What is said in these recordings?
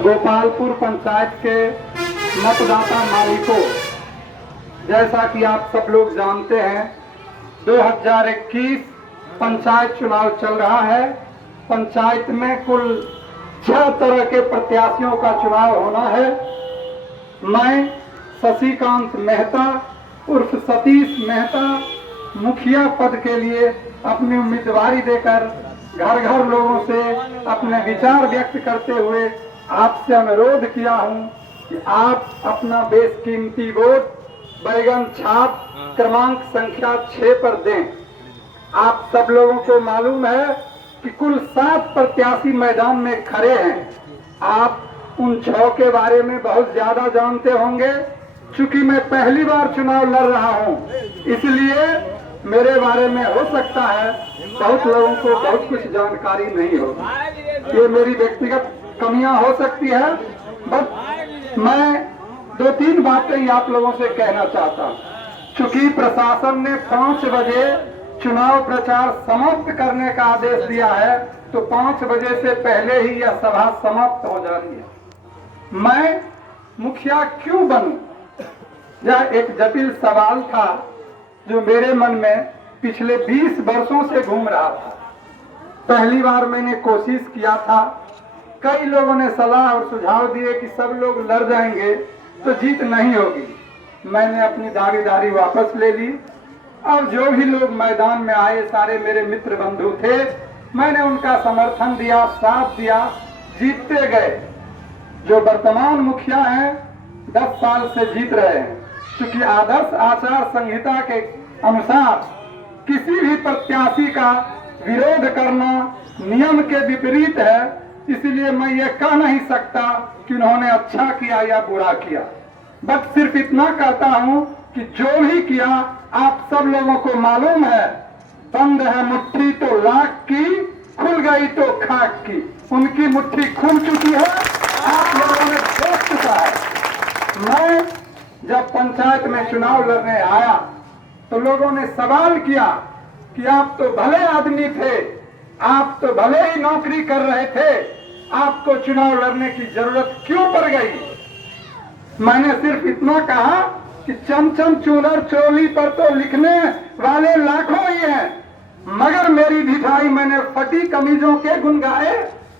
गोपालपुर पंचायत के मतदाता मालिकों, जैसा कि आप सब लोग जानते हैं 2021 पंचायत चुनाव चल रहा है। पंचायत में कुल 6 तरह के प्रत्याशियों का चुनाव होना है। मैं शशिकांत मेहता उर्फ सतीश मेहता मुखिया पद के लिए अपनी उम्मीदवारी देकर घर घर लोगों से अपने विचार व्यक्त करते हुए आपसे अनुरोध किया हूं कि आप अपना बेशकीमती वोट बैगन छाप क्रमांक संख्या 6 पर दें। आप सब लोगों को मालूम है कि कुल 7 प्रत्याशी मैदान में खड़े हैं। आप उन 6 के बारे में बहुत ज्यादा जानते होंगे। चूंकि मैं पहली बार चुनाव लड़ रहा हूं, इसलिए मेरे बारे में हो सकता है बहुत लोगों को बहुत कुछ जानकारी नहीं होगी। ये मेरी व्यक्तिगत कमियां हो सकती है, बट मैं 2-3 बातें आप लोगों से कहना चाहता हूं। चूंकि प्रशासन ने 5 बजे चुनाव प्रचार समाप्त करने का आदेश दिया है, तो 5 बजे से पहले ही यह सभा समाप्त हो जानी है। मैं मुखिया क्यों बनूं? यह एक जटिल सवाल था जो मेरे मन में पिछले 20 वर्षों से घूम रहा था। पहली बार मैंने कोशिश किया था, कई लोगों ने सलाह और सुझाव दिए कि सब लोग लड़ जाएंगे तो जीत नहीं होगी। मैंने अपनी दावेदारी वापस ले ली। अब जो भी लोग मैदान में आए सारे मेरे मित्र बंधु थे, मैंने उनका समर्थन दिया, साथ दिया, जीतते गए। जो वर्तमान मुखिया हैं 10 साल से जीत रहे हैं। क्योंकि आदर्श आचार संहिता के अनुसार किसी भी प्रत्याशी का विरोध करना नियम के विपरीत है, इसलिए मैं ये कह नहीं सकता कि उन्होंने अच्छा किया या बुरा किया। बट सिर्फ इतना कहता हूं कि जो भी किया आप सब लोगों को मालूम है, बंद है मुट्ठी तो लाख की, खुल गई तो खाक की। उनकी मुट्ठी खुल चुकी है, आप लोगों ने देख चुका है। मैं जब पंचायत में चुनाव लड़ने आया तो लोगों ने सवाल किया कि आप तो भले आदमी थे, आप तो भले ही नौकरी कर रहे थे, आपको चुनाव लड़ने की जरूरत क्यों पड़ गई? मैंने सिर्फ इतना कहा कि चमचम चूनर चोली पर तो लिखने वाले लाखों ही हैं, मगर मेरी भिखाई मैंने फटी कमीजों के गुन गाए।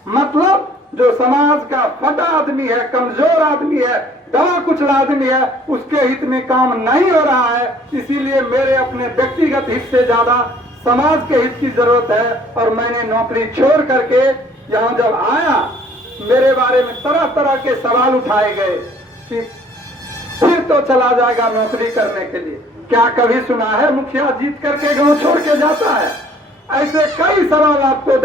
मतलब जो समाज का फटा आदमी है, कमजोर आदमी है, दबा कुचला आदमी है, उसके हित में काम नहीं हो रहा है। इसीलिए मेरे अपने व्यक्तिगत हित से ज्यादा समाज के हित की जरूरत है। और मैंने नौकरी छोड़ करके यहाँ जब आया, मेरे बारे में तरह तरह के सवाल उठाए गए कि फिर तो चला जाएगा नौकरी करने के लिए। क्या कभी सुना है मुखिया जीत करके गांव छोड़ के जाता है? ऐसे कई सवाल आपको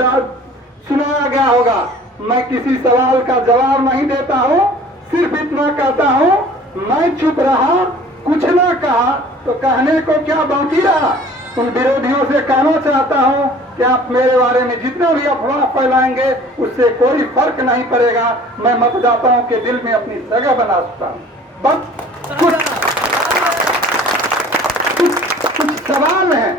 सुनाया गया होगा। मैं किसी सवाल का जवाब नहीं देता हूँ, सिर्फ इतना कहता हूँ, मैं चुप रहा, कुछ ना कहा तो कहने को क्या बाकी रहा। उन विरोधियों से कहना चाहता हूँ कि आप मेरे बारे में जितना भी अफवाह फैलाएंगे उससे कोई फर्क नहीं पड़ेगा। मैं मतदाताओं के दिल में अपनी जगह बना सकता हूँ। बस कुछ सवाल हैं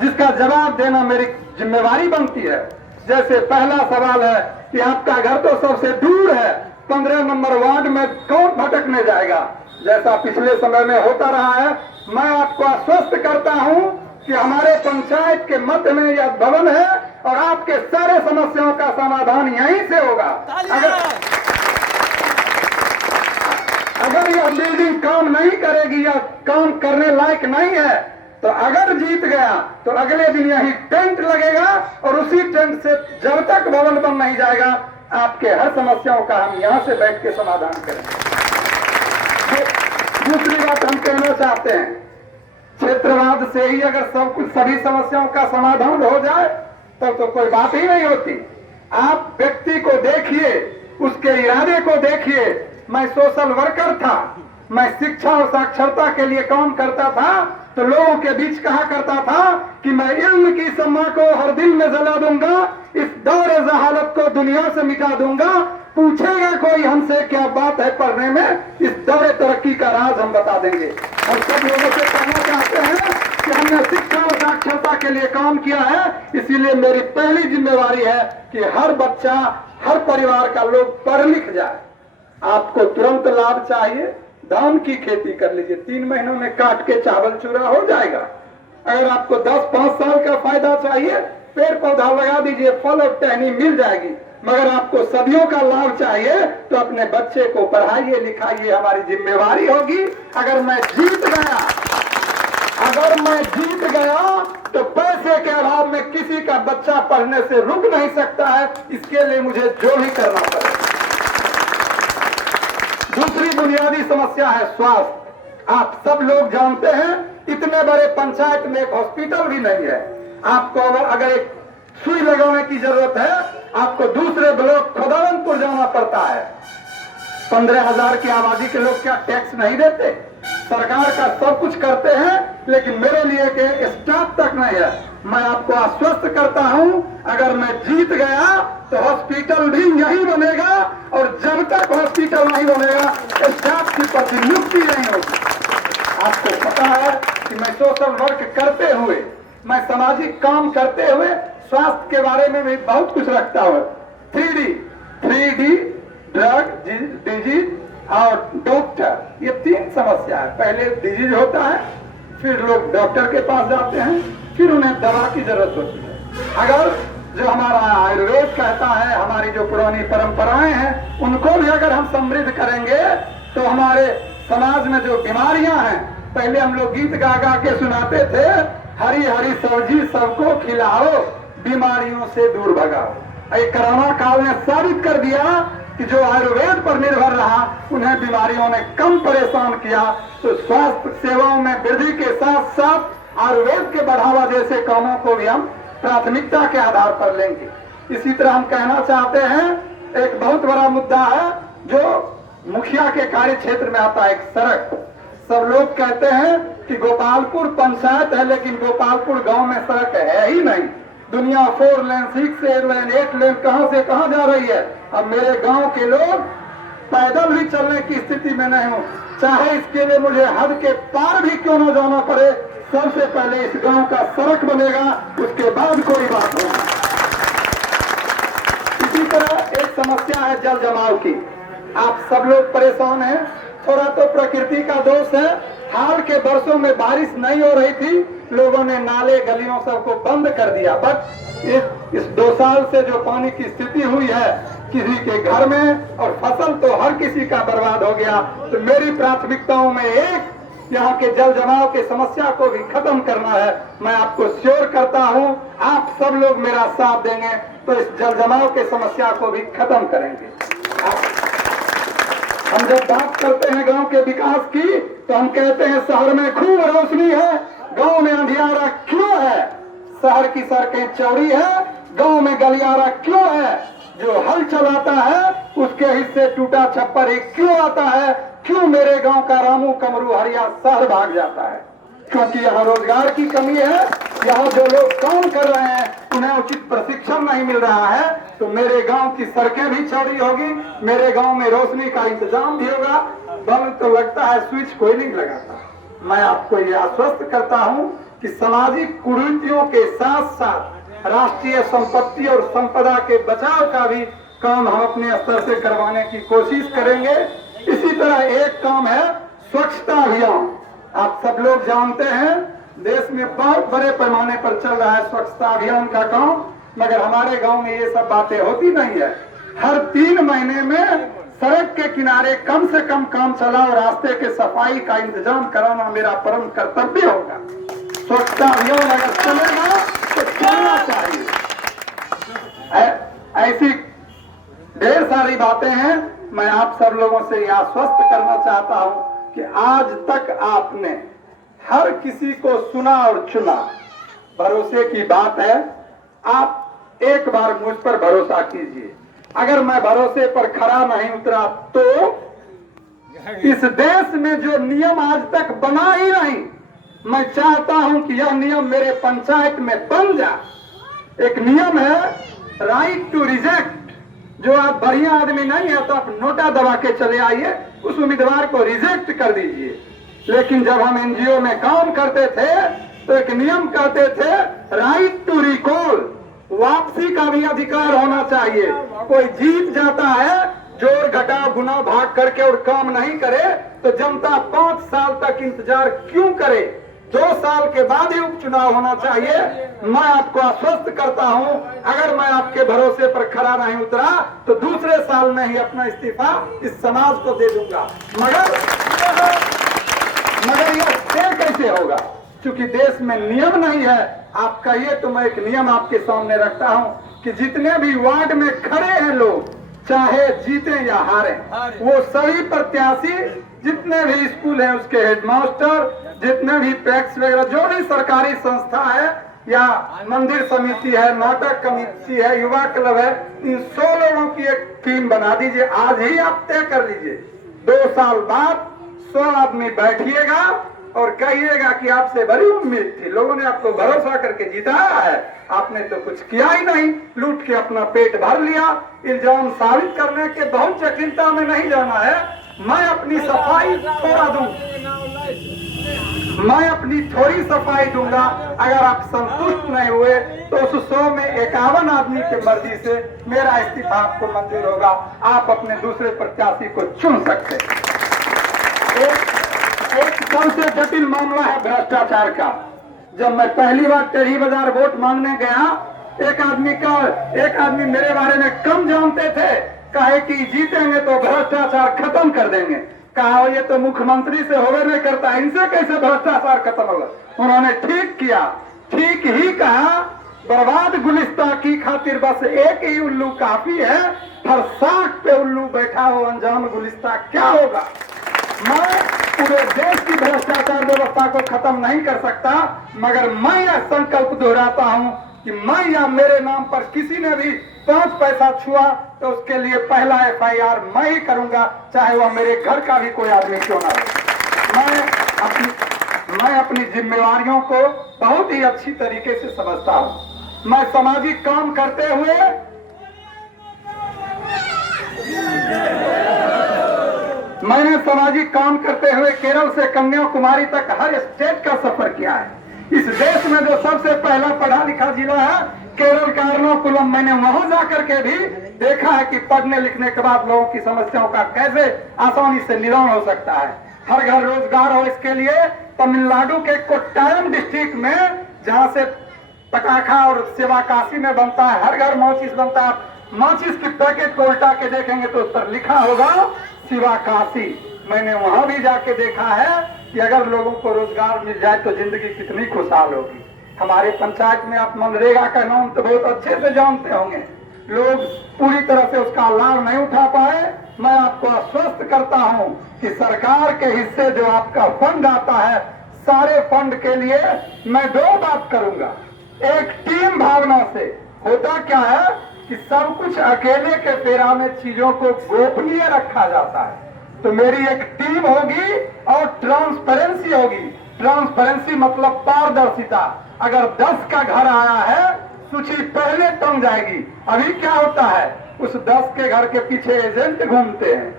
जिसका जवाब देना मेरी जिम्मेवारी बनती है। जैसे पहला सवाल है कि आपका घर तो सबसे दूर है, 15 नंबर वार्ड में कौन भटकने जाएगा? जैसा पिछले समय में होता रहा है, मैं आपको आश्वस्त करता हूं कि हमारे पंचायत के मध्य में यह भवन है और आपके सारे समस्याओं का समाधान यहीं से होगा। अगर यह बिल्डिंग काम नहीं करेगी या काम करने लायक नहीं है, तो अगर जीत गया तो अगले दिन यही टेंट लगेगा और उसी टेंट से जब तक भवन बन नहीं जाएगा, आपके हर समस्याओं का हम यहां से बैठ के समाधान करेंगे। दूसरी बात हम कहना चाहते हैं, क्षेत्रवाद से ही अगर सब कुछ सभी समस्याओं का समाधान हो जाए तब तो कोई बात ही नहीं होती। आप व्यक्ति को देखिए, उसके इरादे को देखिए। मैं सोशल वर्कर था, मैं शिक्षा और साक्षरता के लिए काम करता था, तो लोगों के बीच कहा करता था कि मैं इल्म की सम्मा को हर दिल में जला दूंगा, इस दौरे जहालत को दुनिया से मिटा दूंगा। पूछेगा कोई हमसे क्या बात है पढ़ने में, इस दौरे तरक्की का राज हम बता देंगे। और सब लोगों से कहना चाहते हैं कि हमने शिक्षा और साक्षरता के लिए काम किया है, इसीलिए मेरी पहली जिम्मेवारी है कि हर बच्चा हर परिवार का लोग पढ़ लिख जाए। आपको तुरंत लाभ चाहिए, धान की खेती कर लीजिए, 3 महीनों में काट के चावल चूरा हो जाएगा। अगर आपको 10-5 साल का फायदा चाहिए, पेड़ पौधा लगा दीजिए, फल और टहनी मिल जाएगी। मगर आपको सदियों का लाभ चाहिए तो अपने बच्चे को पढ़ाइए लिखाइए, हमारी जिम्मेवारी होगी। अगर मैं जीत गया तो पैसे के अभाव में किसी का बच्चा पढ़ने से रुक नहीं सकता है। इसके लिए मुझे जो भी करना पड़े। दूसरी बुनियादी समस्या है स्वास्थ्य। आप सब लोग जानते हैं, इतने बड़े पंचायत में एक हॉस्पिटल भी नहीं है। आपको अगर एक सुई लगाने की जरूरत है, आपको दूसरे ब्लॉक खुदावंतपुर जाना पड़ता है। 15,000 की आबादी के लोग क्या टैक्स नहीं देते? सरकार का सब कुछ करते हैं, लेकिन मेरे लिए के स्टाफ तक नहीं है। मैं आपको आश्वस्त करता हूं, अगर मैं जीत गया तो हॉस्पिटल भी यही बनेगा, और जब तक हॉस्पिटल नहीं बनेगा स्टाफ की प्रतिनियुक्ति नहीं होगी। आपको पता है कि मैं सोशल वर्क करते हुए, मैं सामाजिक काम करते हुए स्वास्थ्य के बारे में भी बहुत कुछ रखता हूँ। 3D ड्रग, डिजीज और डॉक्टर, ये 3 समस्या है। पहले डिजीज होता है, फिर लोग डॉक्टर के पास जाते हैं, फिर उन्हें दवा की जरूरत होती है। अगर जो हमारा आयुर्वेद कहता है, हमारी जो पुरानी परंपराएं हैं, उनको भी अगर हम समृद्ध करेंगे तो हमारे समाज में जो बीमारियां हैं, पहले हम लोग गीत गा गा के सुनाते थे, हरी हरी सब्जी सबको खिलाओ, बीमारियों से दूर भगाओ। कोरोना काल ने साबित कर दिया कि जो आयुर्वेद पर निर्भर रहा, उन्हें बीमारियों ने कम परेशान किया। तो स्वास्थ्य सेवाओं में वृद्धि के साथ साथ आयुर्वेद के बढ़ावा जैसे कामों को भी हम प्राथमिकता के आधार पर लेंगे। इसी तरह हम कहना चाहते हैं, एक बहुत बड़ा मुद्दा है जो मुखिया के कार्य क्षेत्र में आता है, एक सड़क। सब लोग कहते हैं कि गोपालपुर पंचायत है, लेकिन गोपालपुर गांव में सड़क है ही नहीं। दुनिया 4 लेन, 6 लेन, 8 लेन कहां से कहां जा रही है। अब मेरे गांव के लोग पैदल भी चलने की स्थिति में नहीं हो, चाहे इसके लिए मुझे हद के पार भी क्यों न जाना पड़े, सबसे पहले इस गांव का सड़क बनेगा, उसके बाद कोई बात होगी। इसी तरह एक समस्या है जल जमाव की। आप सब लोग परेशान हैं, थोड़ा तो प्रकृति का दोष है। हाल के वर्षों में बारिश नहीं हो रही थी, लोगों ने नाले गलियों सबको बंद कर दिया। बट इस 2 साल से जो पानी की स्थिति हुई है, किसी के घर में और फसल तो हर किसी का बर्बाद हो गया। तो मेरी प्राथमिकताओं में एक यहाँ के जल जमाव के समस्या को भी खत्म करना है। मैं आपको श्योर करता हूँ, आप सब लोग मेरा साथ देंगे तो इस जल जमाव के समस्या को भी खत्म करेंगे। हम जब बात करते हैं गांव के विकास की, तो हम कहते हैं शहर में खूब रोशनी है, गांव में अंधियारा क्यों है? शहर की सड़कें चौड़ी है, गांव में गलियारा क्यों है? जो हल चलाता है उसके हिस्से टूटा छप्पर एक क्यों आता है? क्यों मेरे गांव का रामू कमरू हरिया शहर भाग जाता है? क्योंकि यहाँ रोजगार की कमी है। यहाँ जो लोग काम कर रहे हैं उन्हें उचित प्रशिक्षण नहीं मिल रहा है। तो मेरे गांव की सड़कें भी चौड़ी होगी, मेरे गांव में रोशनी का इंतजाम भी होगा। बल्ब तो लगता है, स्विच कोई नहीं लगाता। मैं आपको ये आश्वस्त करता हूँ कि सामाजिक कुरीतियों के साथ साथ राष्ट्रीय संपत्ति और संपदा के बचाव का भी काम हम अपने स्तर से करवाने की कोशिश करेंगे। इसी तरह एक काम है स्वच्छता अभियान। आप सब लोग जानते हैं, देश में बहुत बड़े पैमाने पर चल रहा है स्वच्छता अभियान का काम, मगर हमारे गांव में ये सब बातें होती नहीं है। हर 3 महीने में सड़क के किनारे कम से कम काम चला और रास्ते के सफाई का इंतजाम कराना मेरा परम कर्तव्य होगा। स्वच्छता अभियान अगर चलेगा तो चलना चाहिए। ऐसी ढेर सारी बातें हैं। मैं आप सब लोगों से यह आश्वस्त करना चाहता हूं कि आज तक आपने हर किसी को सुना और चुना। भरोसे की बात है, आप एक बार मुझ पर भरोसा कीजिए। अगर मैं भरोसे पर खरा नहीं उतरा तो इस देश में जो नियम आज तक बना ही नहीं, मैं चाहता हूं कि यह नियम मेरे पंचायत में बन जाए। एक नियम है राइट टू रिजेक्ट। जो आप बढ़िया आदमी नहीं है तो आप नोटा दबा के चले आइए, उस उम्मीदवार को रिजेक्ट कर दीजिए। लेकिन जब हम एनजीओ में काम करते थे तो एक नियम कहते थे राइट टू रिकॉल। वापसी का भी अधिकार होना चाहिए। कोई जीत जाता है जोड़ घटाव गुना भाग करके और काम नहीं करे तो जनता 5 साल तक इंतजार क्यों करे? 2 साल के बाद ही उपचुनाव होना चाहिए। मैं आपको आश्वस्त करता हूं, अगर मैं आपके भरोसे पर खरा नहीं उतरा तो दूसरे साल में ही अपना इस्तीफा इस समाज को दे दूंगा। मगर यह तय कैसे होगा? क्योंकि देश में नियम नहीं है। आप कहिए तो मैं एक नियम आपके सामने रखता हूं कि जितने भी वार्ड में खड़े हैं लोग, चाहे जीते या हारे, वो सभी प्रत्याशी, जितने भी स्कूल हैं उसके हेडमास्टर, जितने भी पैक्स वगैरह जो भी सरकारी संस्था है या मंदिर समिति है, नाटक कमेटी है, युवा क्लब है, इन 100 लोगों की एक टीम बना दीजिए। आज ही आप तय कर लीजिए, 2 साल बाद 100 आदमी बैठिएगा और कहिएगा कि आपसे बड़ी उम्मीद थी, लोगों ने आपको भरोसा करके जिताया है, आपने तो कुछ किया ही नहीं, लूट के अपना पेट भर लिया। इल्जाम साबित करने के बहुत जटिलता में नहीं जाना है। मैं अपनी सफाई थोड़ा दूं, मैं अपनी थोड़ी सफाई दूंगा। अगर आप संतुष्ट नहीं हुए तो उस 100 में 51 आदमी की मर्जी से मेरा इस्तीफा आपको मंजूर होगा। आप अपने दूसरे प्रत्याशी को चुन सकते हैं। एक सबसे जटिल मामला है भ्रष्टाचार का। जब मैं पहली बार टेढ़ी बाजार वोट मांगने गया, एक आदमी मेरे बारे में कम जानते थे, कहे कि जीतेंगे तो भ्रष्टाचार खत्म कर देंगे। कहा ये तो मुख्यमंत्री से होवे नहीं करता, इनसे कैसे भ्रष्टाचार खत्म होगा? उन्होंने ठीक किया, ठीक ही कहा। बर्बाद गुलिस्तान की खातिर बस एक ही उल्लू काफी है, हर साख पे उल्लू बैठा हो, अंजाम गुलिस्तान क्या होगा? मैं पूरे देश की भ्रष्टाचार व्यवस्था को खत्म नहीं कर सकता, मगर मैं यह संकल्प दोहराता हूं कि मैं या मेरे नाम पर किसी ने भी 5 पैसा छुआ तो उसके लिए पहला FIR मैं ही करूंगा, चाहे वह मेरे घर का भी कोई आदमी क्यों ना हो। मैं अपनी जिम्मेवारियों को बहुत ही अच्छी तरीके से समझता हूं। मैं सामाजिक काम करते हुए केरल से कन्याकुमारी तक हर स्टेट का सफर किया है। इस देश में जो सबसे पहला पढ़ा लिखा जिला है केरल का एर्नाकुलम, मैंने वहां जाकर के भी देखा है कि पढ़ने लिखने के बाद लोगों की समस्याओं का कैसे आसानी से निदान हो सकता है। हर घर रोजगार हो, इसके लिए तमिलनाडु के कोट्टायम डिस्ट्रिक्ट में, जहां से पटाखा और शिवाकाशी में बनता है, हर घर माचिस बनता है। माचिस की पैकेट को उल्टा के देखेंगे तो उस पर लिखा होगा शिवाकाशी। मैंने वहां भी जाके देखा है कि अगर लोगों को रोजगार मिल जाए तो जिंदगी कितनी खुशहाल होगी। हमारे पंचायत में आप मनरेगा का नाम तो बहुत अच्छे से जानते होंगे, लोग पूरी तरह से उसका लाभ नहीं उठा पाए। मैं आपको आश्वस्त करता हूं कि सरकार के हिस्से जो आपका फंड आता है, सारे फंड के लिए मैं 2 बात करूंगा। एक, टीम भावना से। होता क्या है कि सब कुछ अकेले के फेरा में चीजों को गोपनीय रखा जाता है, तो मेरी एक टीम होगी और ट्रांसपेरेंसी होगी। ट्रांसपेरेंसी मतलब पारदर्शिता। अगर 10 का घर आया है, सूची पहले टंग जाएगी। अभी क्या होता है, उस 10 के घर के पीछे एजेंट घूमते हैं।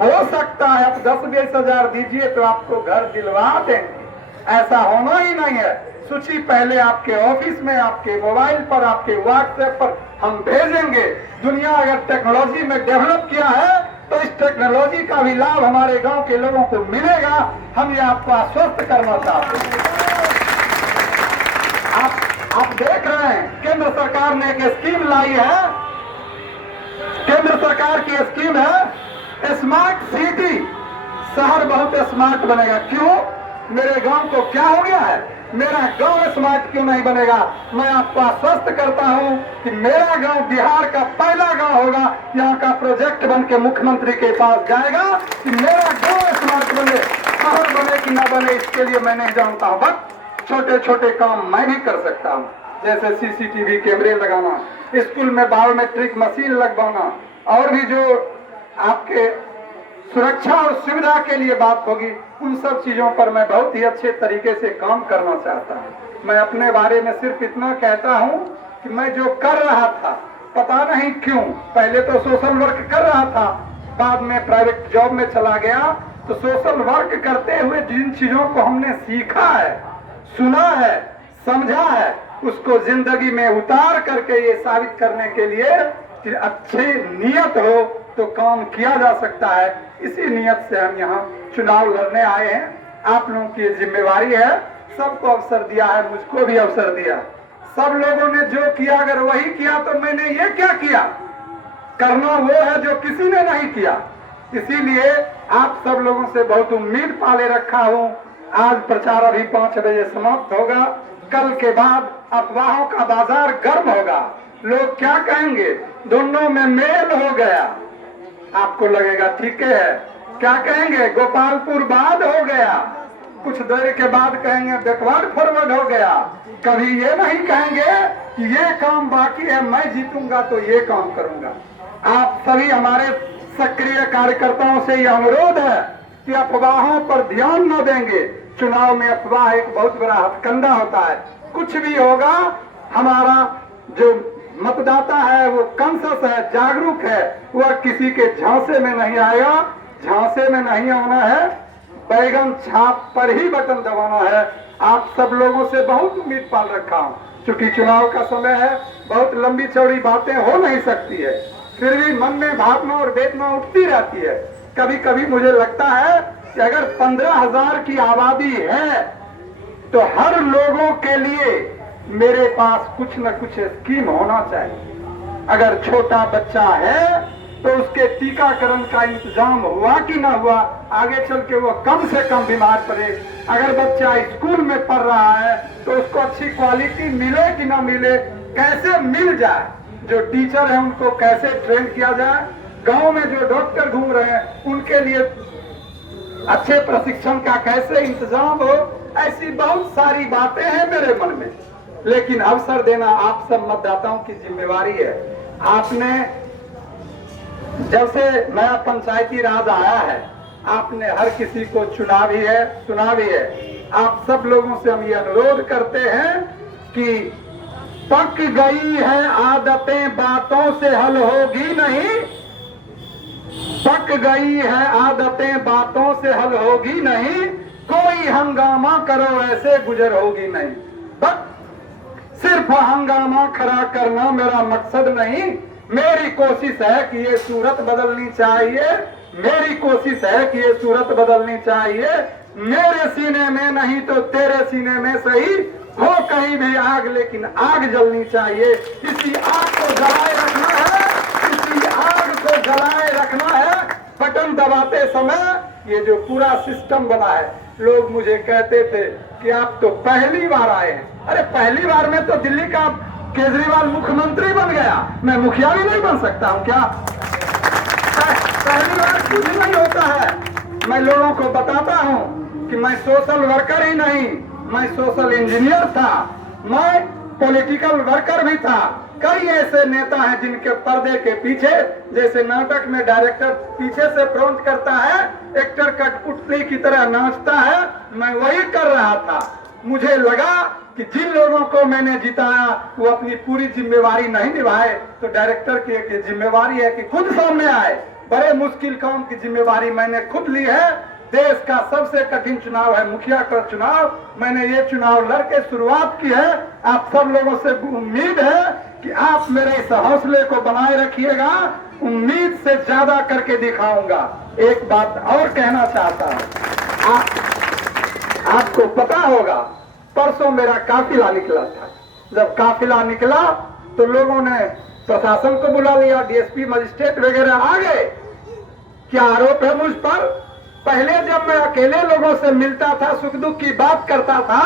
हो सकता है आप 10-20 हजार दीजिए तो आपको घर दिलवा देंगे, ऐसा होना ही नहीं है। सूची पहले आपके ऑफिस में, आपके मोबाइल पर, आपके व्हाट्सएप पर हम भेजेंगे। दुनिया अगर टेक्नोलॉजी में डेवलप किया है तो इस टेक्नोलॉजी का भी लाभ हमारे गांव के लोगों को मिलेगा। हम ये आपको आश्वस्त करना चाहते हैं। आप देख रहे हैं केंद्र सरकार ने एक स्कीम लाई है, केंद्र सरकार की स्कीम है स्मार्ट सिटी। शहर बहुत स्मार्ट बनेगा। क्यों? मेरे गांव को क्या हो गया है? मेरा गांव स्मार्ट क्यों नहीं बनेगा? मैं आपको आश्वस्त करता हूं कि मेरा गांव बिहार का पहला गांव होगा, यहां का प्रोजेक्ट बन के मुख्यमंत्री के पास जाएगा कि मेरा गांव स्मार्ट बने। शहर बने कि ना बने इसके लिए मैं नहीं जानता हूं, बट छोटे छोटे काम मैं भी कर सकता हूं, जैसे CCTV कैमरे लगाना, स्कूल में बायोमेट्रिक मशीन लगवाना, और भी जो आपके सुरक्षा और सुविधा के लिए बात होगी, उन सब चीजों पर मैं बहुत ही अच्छे तरीके से काम करना चाहता हूं। मैं अपने बारे में सिर्फ इतना कहता हूं कि मैं जो कर रहा था, पता नहीं क्यों, पहले तो सोशल वर्क कर रहा था, बाद में प्राइवेट जॉब में चला गया, तो सोशल वर्क करते हुए जिन चीजों को हमने सीखा है, सुना है, समझा है, उसको जिंदगी में उतार करके ये साबित करने के लिए कि अच्छी नियत हो तो काम किया जा सकता है। इसी नियत से हम यहाँ चुनाव लड़ने आए हैं। आप लोगों की जिम्मेवारी है, सबको अवसर दिया है, मुझको भी अवसर दिया। सब लोगों ने जो किया अगर वही किया तो मैंने ये क्या किया, करना वो है जो किसी ने नहीं किया। इसीलिए आप सब लोगों से बहुत उम्मीद पाले रखा हूँ। आज प्रचार अभी 5 बजे समाप्त होगा। कल के बाद अफवाहों का बाजार गर्म होगा। लोग क्या कहेंगे, दोनों में मेल हो गया। आपको लगेगा ठीक है, क्या कहेंगे, गोपालपुर बाद हो गया। कुछ देर के बाद कहेंगे बैकवर्ड फॉरवर्ड हो गया। कभी ये नहीं कहेंगे कि ये काम बाकी है, मैं जीतूंगा तो ये काम करूंगा। आप सभी हमारे सक्रिय कार्यकर्ताओं से यह अनुरोध है कि अफवाहों पर ध्यान न देंगे। चुनाव में अफवाह एक बहुत बड़ा हथकंडा होता है। कुछ भी होगा, हमारा जो मतदाता है वो कॉन्शियस है, जागरूक है, वह किसी के झांसे में नहीं आएगा। झांसे में नहीं आना है, बैगन छाप पर ही बटन दबाना है। आप सब लोगों से बहुत उम्मीद पाल रखा हूँ। चूंकि चुनाव का समय है, बहुत लंबी चौड़ी बातें हो नहीं सकती है, फिर भी मन में भावना और वेदना उठती रहती है। कभी कभी मुझे लगता है कि अगर 15,000 की आबादी है तो हर लोगों के लिए मेरे पास कुछ न कुछ स्कीम होना चाहिए। अगर छोटा बच्चा है तो उसके टीकाकरण का इंतजाम हुआ कि ना हुआ, आगे चल के वो कम से कम बीमार पड़े। अगर बच्चा स्कूल में पढ़ रहा है तो उसको अच्छी क्वालिटी मिले कि ना मिले, कैसे मिल जाए, जो टीचर है उनको कैसे ट्रेन किया जाए, गांव में जो डॉक्टर घूम रहे हैं उनके लिए अच्छे प्रशिक्षण का कैसे इंतजाम हो। ऐसी बहुत सारी बातें हैं मेरे मन में, लेकिन अवसर देना आप सब मतदाताओं की जिम्मेवारी है। आपने जब से नया पंचायती राज आया है, आपने हर किसी को चुना भी है, सुना भी है। आप सब लोगों से हम ये अनुरोध करते हैं कि पक गई है आदतें, बातों से हल होगी नहीं। पक गई है आदतें, बातों से हल होगी नहीं। कोई हंगामा करो ऐसे गुजर होगी नहीं। बस सिर्फ हंगामा खड़ा करना मेरा मकसद नहीं। मेरी कोशिश है कि ये सूरत बदलनी चाहिए। मेरी कोशिश है कि ये सूरत बदलनी चाहिए। मेरे सीने में नहीं तो तेरे सीने में सही हो कहीं भी आग, लेकिन आग जलनी चाहिए। इसी आग को जलाए रखना है, इसी आग को जलाए रखना है। बटन दबाते समय ये जो पूरा सिस्टम बना है, लोग मुझे कहते थे कि आप तो पहली बार आए हैं। अरे पहली बार में तो दिल्ली का केजरीवाल मुख्यमंत्री बन गया, मैं मुखिया भी नहीं बन सकता हूँ क्या? पहली बार कुछ नहीं होता है। मैं लोगों को बताता हूँ कि मैं सोशल वर्कर ही नहीं, मैं सोशल इंजीनियर था, मैं पॉलिटिकल वर्कर भी था। कई ऐसे नेता हैं जिनके पर्दे के पीछे, जैसे नाटक में डायरेक्टर पीछे से फ्रंट करता है, एक्टर कठपुतली की तरह नाचता है, मैं वही कर रहा था। मुझे लगा कि जिन लोगों को मैंने जिताया वो अपनी पूरी जिम्मेवारी नहीं निभाए, तो डायरेक्टर की एक जिम्मेवारी है कि खुद सामने आए। बड़े मुश्किल काम की जिम्मेवारी मैंने खुद ली है। देश का सबसे कठिन चुनाव है मुखिया का चुनाव। मैंने ये चुनाव लड़के शुरुआत की है। आप सब लोगों से उम्मीद है कि आप मेरे इस हौसले को बनाए रखिएगा। उम्मीद से ज्यादा करके दिखाऊंगा। एक बात और कहना चाहता हूँ, आपको पता होगा परसों मेरा काफिला निकला था। जब काफिला निकला तो लोगों ने प्रशासन को बुला लिया, डीएसपी मजिस्ट्रेट वगैरह आ गए। क्या आरोप है मुझ पर? पहले जब मैं अकेले लोगों से मिलता था, सुख दुख की बात करता था,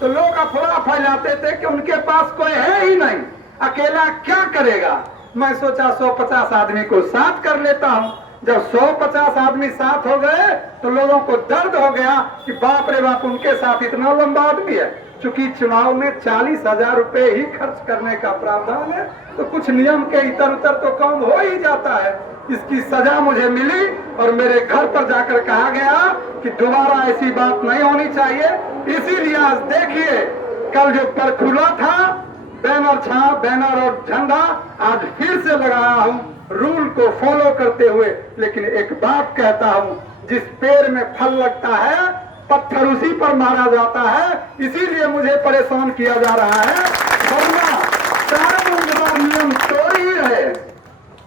तो लोग अफवाह फैलाते थे कि उनके पास कोई है ही नहीं, अकेला क्या करेगा। मैं सोचा 150 आदमी को साथ कर लेता हूँ। जब 150 आदमी साथ हो गए तो लोगों को दर्द हो गया कि बाप रे बाप, उनके साथ इतना लंबा आदमी है। चूंकि चुनाव में 40,000 रुपए ही खर्च करने का प्रावधान है, तो कुछ नियम के इतर उतर तो काम हो ही जाता है। इसकी सजा मुझे मिली और मेरे घर पर जाकर कहा गया कि दोबारा ऐसी बात नहीं होनी चाहिए। इसीलिए आज देखिए, कल जो परखुला था, बैनर था, बैनर और झंडा आज फिर से लगाया हूँ, रूल को फॉलो करते हुए। लेकिन एक बात कहता हूँ, जिस पेड़ में फल लगता है पत्थर उसी पर मारा जाता है, इसीलिए मुझे परेशान किया जा रहा है। वरना कानून नियम तोड़ ही रहे,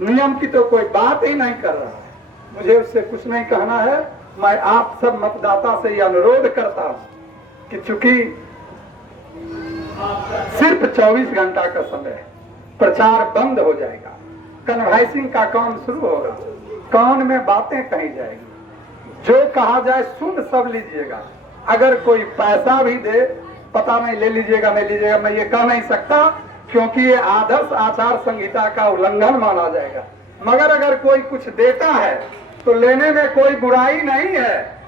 नियम की तो कोई बात ही नहीं कर रहा है। मुझे उससे कुछ नहीं कहना है। मैं आप सब मतदाता से यह अनुरोध करता हूं कि चूंकि सिर्फ 24 घंटा का समय है, प्रचार बंद हो जाएगा, कन्वाइसिंग का काम शुरू होगा, कान में बातें कही जाएगी, जो कहा जाए सुन सब लीजिएगा। अगर कोई पैसा भी दे, पता नहीं ले लीजिएगा नहीं लीजिएगा, मैं ये कह नहीं सकता, क्योंकि ये आदर्श आचार संहिता का उल्लंघन माना जाएगा। मगर अगर कोई कुछ देता है तो लेने में कोई बुराई नहीं है।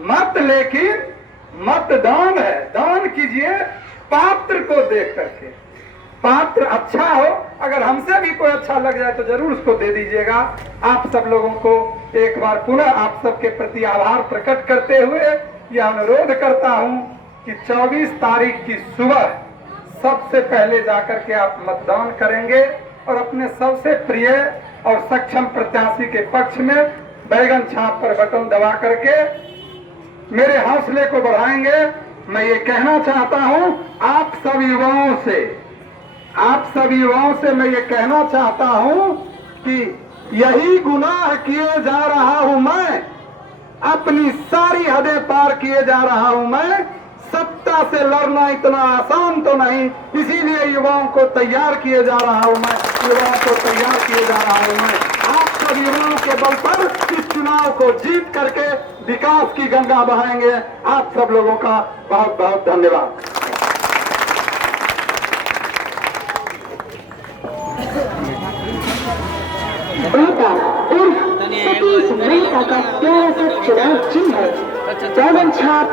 मत लेकिन मतदान है, दान कीजिए पात्र को देख करके। पात्र अच्छा हो, अगर हमसे भी कोई अच्छा लग जाए तो जरूर उसको दे दीजिएगा। आप सब लोगों को एक बार पुनः आप सबके प्रति आभार प्रकट करते हुए यह अनुरोध करता हूं कि 24 तारीख की सुबह सबसे पहले जाकर के आप मतदान करेंगे और अपने सबसे प्रिय और सक्षम प्रत्याशी के पक्ष में बैगन छाप पर बटन दबा करके मेरे हौसले को बढ़ाएंगे। मैं ये कहना चाहता हूं आप सब युवाओं से मैं ये कहना चाहता हूं कि यही गुनाह किए जा रहा हूं मैं, अपनी सारी हदें पार किए जा रहा हूं मैं। सत्ता से लड़ना इतना आसान तो नहीं, इसीलिए युवाओं को तैयार किए जा रहा हूं मैं, युवाओं को तैयार किए जा रहा हूं मैं। आप सब युवाओं के बल पर इस चुनाव को जीत करके विकास की गंगा बहाएंगे। आप सब लोगों का बहुत बहुत धन्यवाद। सतीश मेहता का प्यारा सा चुनाव चिन्ह है बैगन छाप।